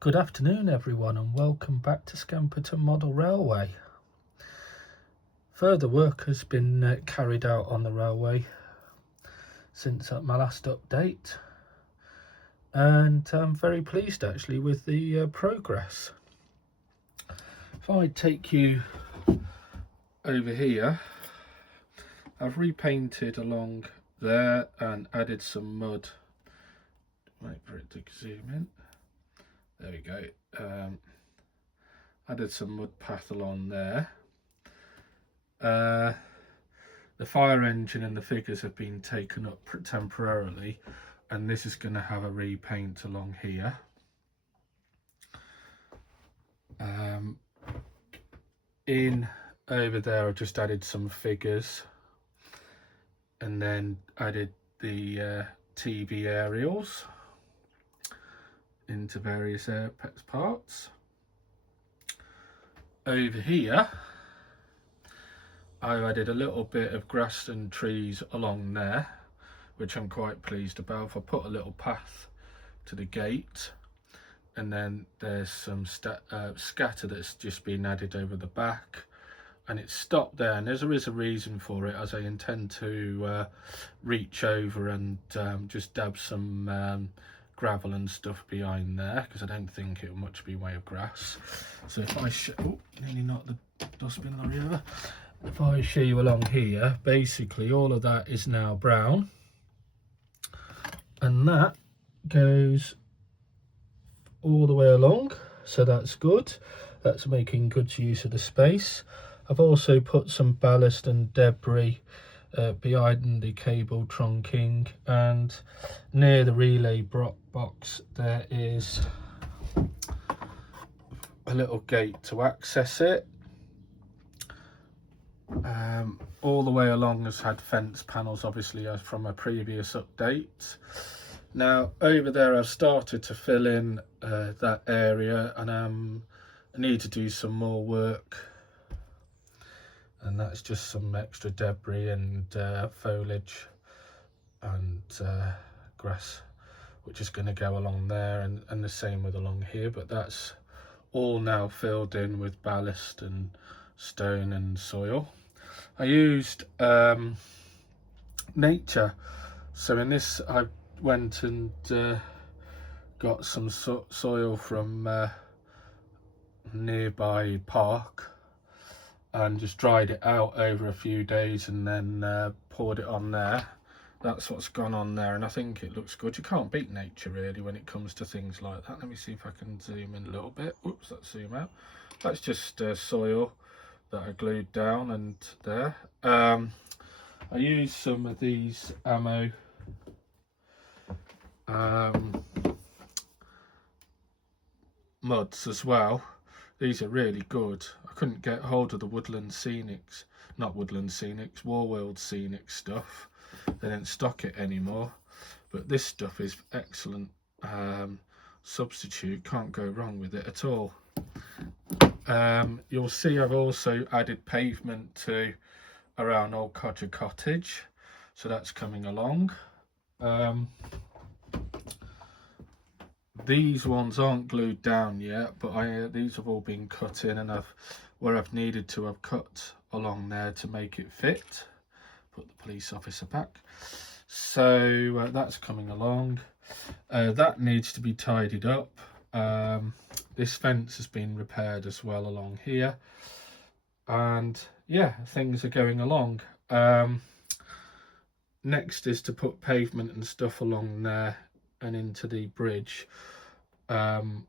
Good afternoon everyone, and welcome back to Scamperton Model Railway. Further work has been carried out on the railway since my last update, and I'm very pleased actually with the progress. If I take you over here, I've repainted along there and added some mud. Wait for it to zoom in. There we go. Added some mud path along there. The fire engine and the figures have been taken up temporarily, and this is going to have a repaint along here. In over there I just added some figures and then added the TV aerials into various parts. Over here I've added a little bit of grass and trees along there, which I'm quite pleased about. I put a little path to the gate, and then there's some scatter that's just been added over the back, and it's stopped there, and there is a reason for it, as I intend to reach over and just dab some gravel and stuff behind there, because I don't think it'll much be way of grass. So if I nearly knocked the dustbin lorry over. If I show you along here, basically all of that is now brown, and that goes all the way along, so that's good. That's making good use of the space. I've also put some ballast and debris behind the cable trunking, and near the relay box there is a little gate to access it. All the way along has had fence panels, obviously, as from a previous update. Now over there I've started to fill in that area, and I need to do some more work, and that's just some extra debris and foliage and grass, which is going to go along there, and the same with along here, but that's all now filled in with ballast and stone and soil. I used nature, so in this I went and got some soil from nearby park and just dried it out over a few days, and then poured it on there. That's what's gone on there, and I think it looks good. You can't beat nature really when it comes to things like that. Let me see if I can zoom in a little bit. Oops, let's zoom out. That's just soil that I glued down, and there. I used some of these ammo muds as well. These are really good. I couldn't get hold of the Warworld Scenic stuff. They don't stock it anymore, but this stuff is excellent substitute. Can't go wrong with it at all. You'll see I've also added pavement to around Old Codger Cottage, so that's coming along. These ones aren't glued down yet, but these have all been cut in, and where I've needed to, I've cut along there to make it fit. Put the police officer back. So that's coming along. That needs to be tidied up. This fence has been repaired as well along here, and yeah, things are going along. Next is to put pavement and stuff along there and into the bridge, so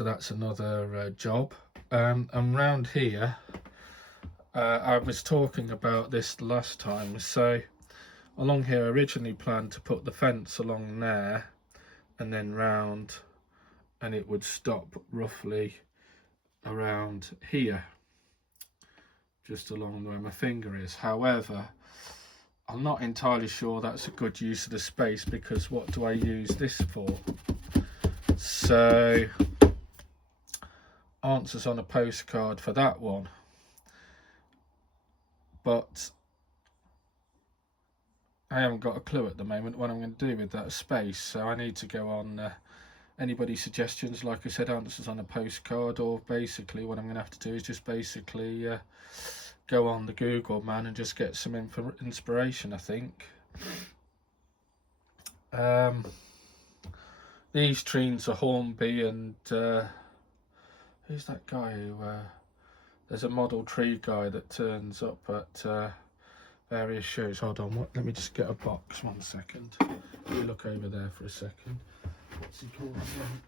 that's another job. And round here, I was talking about this last time, so along here I originally planned to put the fence along there and then round, and it would stop roughly around here, just along where my finger is. However, I'm not entirely sure that's a good use of the space, because what do I use this for? So answers on a postcard for that one, but I haven't got a clue at the moment what I'm going to do with that space, so I need to go on anybody suggestions, like I said, answers on a postcard, or basically what I'm going to have to do is just basically go on the Google, man, and just get some inspiration, I think. These trees are Hornby, and who's that guy who there's a model tree guy that turns up at various shows. Hold on, let me just get a box, 1 second. Let me look over there for a second. What's he called again?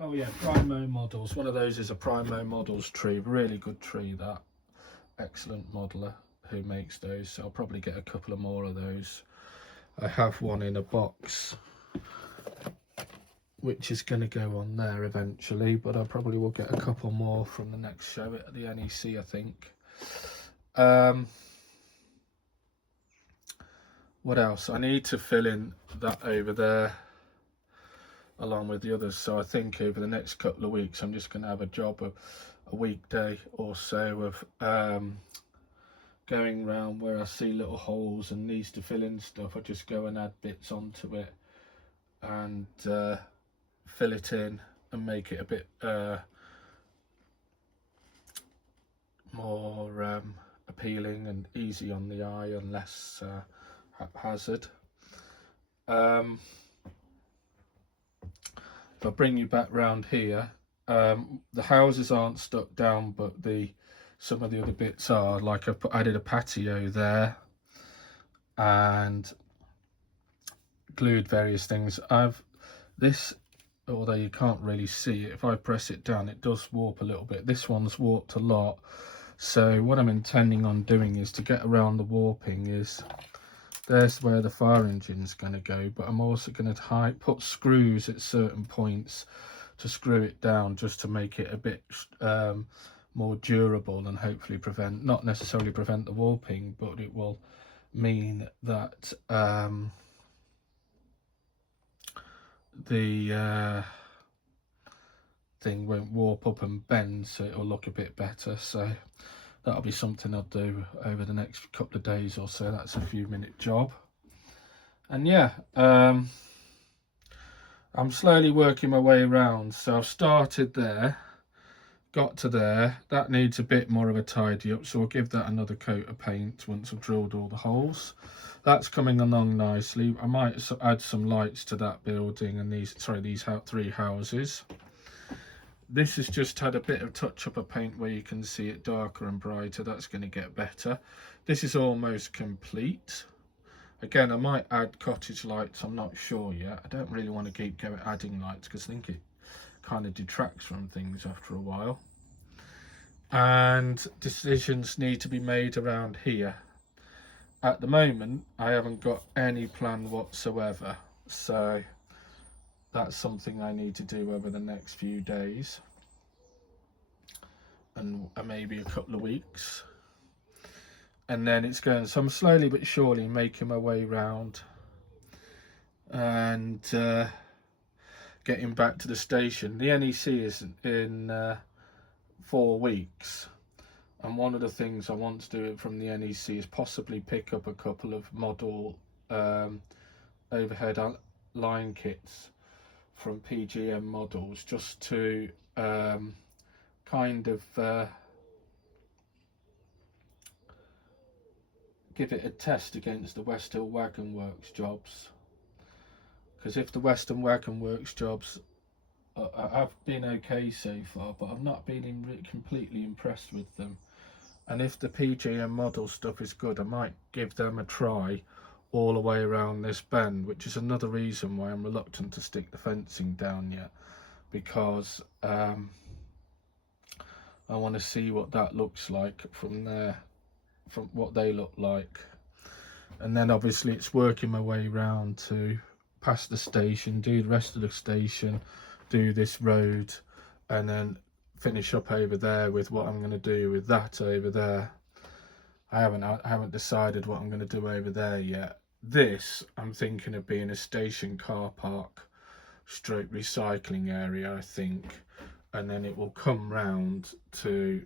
Oh yeah, Primo Models. One of those is a Primo Models tree. Really good tree, that. Excellent modeler who makes those. So I'll probably get a couple of more of those. I have one in a box which is going to go on there eventually, but I probably will get a couple more from the next show at the NEC, I think. What else? I need to fill in that over there along with the others, so I think over the next couple of weeks I'm just going to have a job of a weekday or so of going around where I see little holes and needs to fill in stuff. I just go and add bits onto it and fill it in and make it a bit more appealing and easy on the eye and less haphazard. If I bring you back round here, the houses aren't stuck down, but some of the other bits are. Like I added a patio there and glued various things. Although you can't really see it, if I press it down it does warp a little bit. This one's warped a lot, so what I'm intending on doing is to get around the warping is, there's where the fire engine's going to go, but I'm also going to put screws at certain points to screw it down, just to make it a bit more durable and hopefully not necessarily prevent the warping, but it will mean that the thing won't warp up and bend, so it'll look a bit better. So that'll be something I'll do over the next couple of days or so. That's a few-minute job. And yeah, I'm slowly working my way around. So I've started there, got to there. That needs a bit more of a tidy up, so I'll give that another coat of paint once I've drilled all the holes. That's coming along nicely. I might add some lights to that building and these three houses. This has just had a bit of touch up of paint where you can see it darker and brighter. That's going to get better. This is almost complete. Again, I might add cottage lights, I'm not sure yet. I don't really want to keep adding lights because I think it kind of detracts from things after a while. And decisions need to be made around here. At the moment, I haven't got any plan whatsoever, so that's something I need to do over the next few days and maybe a couple of weeks. And then it's going, so I'm slowly but surely making my way round and getting back to the station. The NEC is in 4 weeks. And one of the things I want to do from the NEC is possibly pick up a couple of model overhead line kits from PGM Models, just to kind of give it a test against the West Hill Wagon Works jobs. Because if the Western Wagon Works jobs have been okay so far, but I've not been completely impressed with them. And if the PGM Model stuff is good, I might give them a try all the way around this bend, which is another reason why I'm reluctant to stick the fencing down yet, because I want to see what that looks like from there, from what they look like. And then obviously it's working my way round to past the station, do the rest of the station, do this road, and then finish up over there with what I'm going to do with that over there. I haven't decided what I'm going to do over there yet. This I'm thinking of being a station car park stroke recycling area, I think, and then it will come round to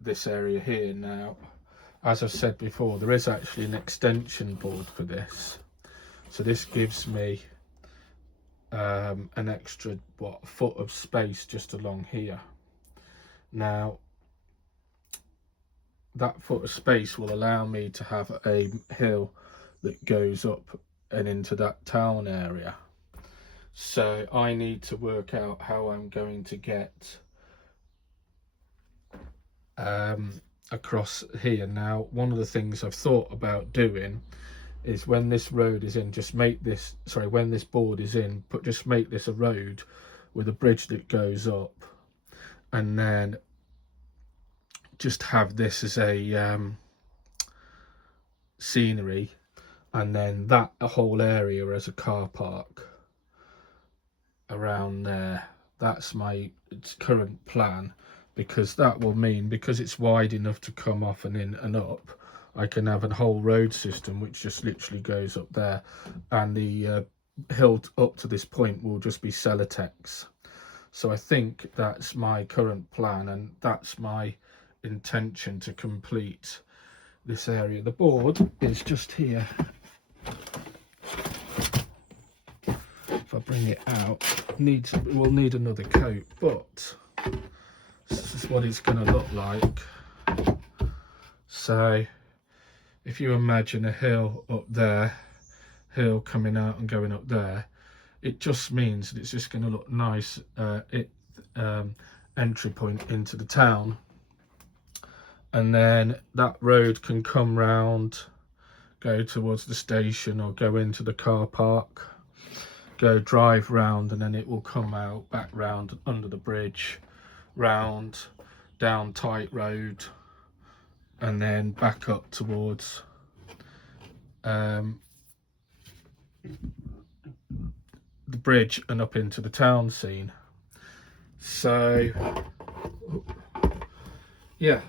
this area here. Now, as I've said before, there is actually an extension board for this, so this gives me an extra foot of space just along here. Now that foot of space will allow me to have a hill that goes up and into that town area. So I need to work out how I'm going to get across here. Now, one of the things I've thought about doing is when this road is in, just make this, sorry, when this board is in, just make this a road with a bridge that goes up, and then just have this as a scenery, and then that whole area as a car park around there. That's my current plan, because that will mean, because it's wide enough to come off and in and up, I can have a whole road system which just literally goes up there, and the hill up to this point will just be Celotex. So I think that's my current plan, and that's my intention to complete this area. The board is just here. If I bring it out, we'll need another coat, but this is what it's going to look like. So if you imagine a hill up there, hill coming out and going up there, it just means that it's just going to look nice entry point into the town, and then that road can come round, go towards the station, or go into the car park, go drive round, and then it will come out back round under the bridge, round down Tight Road, and then back up towards the bridge and up into the town scene. So yeah,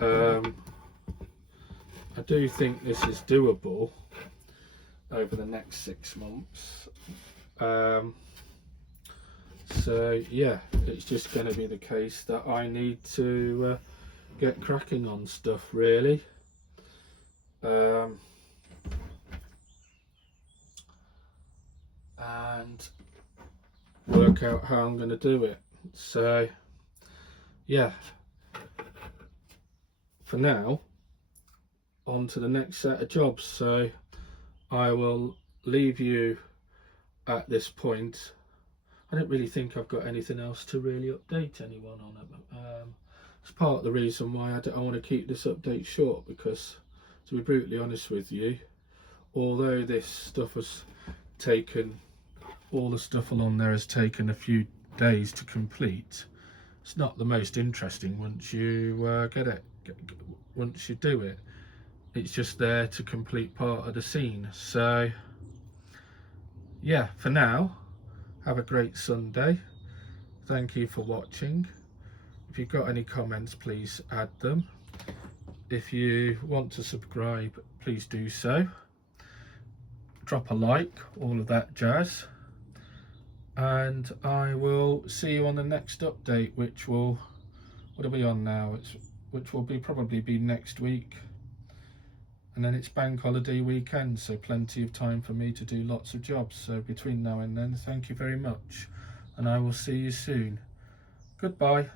I do think this is doable over the next 6 months. So yeah, it's just going to be the case that I need to get cracking on stuff, really. And work out how I'm going to do it. So yeah, for now, on to the next set of jobs. So I will leave you at this point. I don't really think I've got anything else to really update anyone on. It's part of the reason why I want to keep this update short, because to be brutally honest with you, although this stuff has taken, all the stuff along there has taken a few days to complete, it's not the most interesting once you get it, once you do it. It's just there to complete part of the scene. So yeah, for now, have a great Sunday. Thank you for watching. If you've got any comments, please add them. If you want to subscribe, please do so. Drop a like, all of that jazz. And I will see you on the next update, which will, what are we on now? Which will probably be next week. And then it's bank holiday weekend, so plenty of time for me to do lots of jobs. So between now and then, thank you very much, and I will see you soon. Goodbye.